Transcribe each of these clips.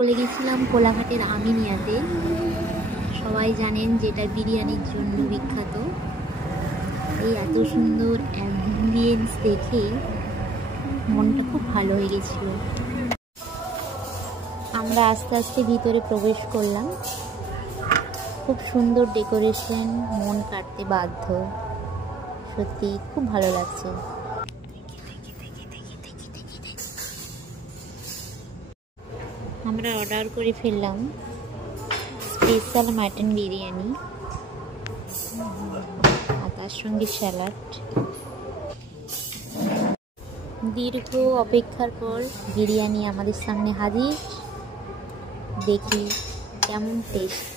চলে গেছিলাম কোলাঘাটের আমিনিয়াতে। সবাই জানেন যেটা বিরিয়ানির জন্য বিখ্যাত। এই এত সুন্দর অ্যাম্বিয়েন্স দেখেই মনটা খুব ভালো হয়ে গেছিল। আমরা আস্তে আস্তে ভিতরে প্রবেশ করলাম। খুব সুন্দর ডেকোরেশন, মন কাটতে বাধ্য। সত্যি খুব ভালো লাগছে। আমরা অর্ডার করে ফেললাম স্পেশাল মাটন বিরিয়ানি আর তার সঙ্গে স্যালাড। দীর্ঘ অপেক্ষার পর বিরিয়ানি আমাদের সামনে হাজির। দেখি কেমন টেস্ট।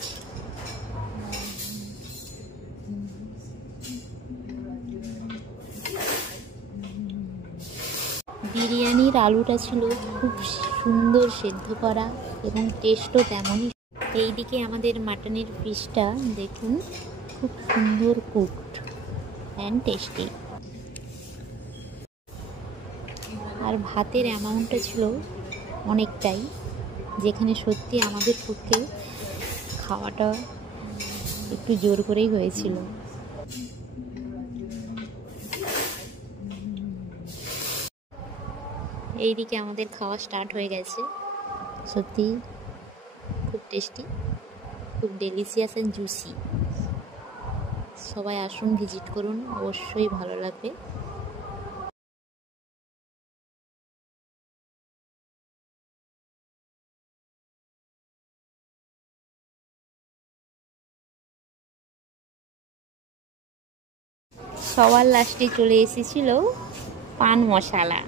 বিরিয়ানির আলুটা ছিল খুব সুন্দর সেদ্ধ করা এবং টেস্টও তেমনই। এইদিকে আমাদের মাটনের পিসটা দেখুন, খুব সুন্দর কুকড অ্যান্ড টেস্টি। আর ভাতের অ্যামাউন্টটা ছিল অনেকটাই, যেখানে সত্যি আমাদের পক্ষে খাওয়াটা একটু জোর করেই হয়েছিল। এইদিকে আমাদের খাওয়া স্টার্ট হয়ে গেছে। সত্যি খুব টেস্টি, খুব ডেলিশিয়াস অ্যান্ড জুসি। সবাই আসুন, ভিজিট করুন, অবশ্যই ভালো লাগবে। সবার লাস্টে চলে এসেছিল পান মশলা।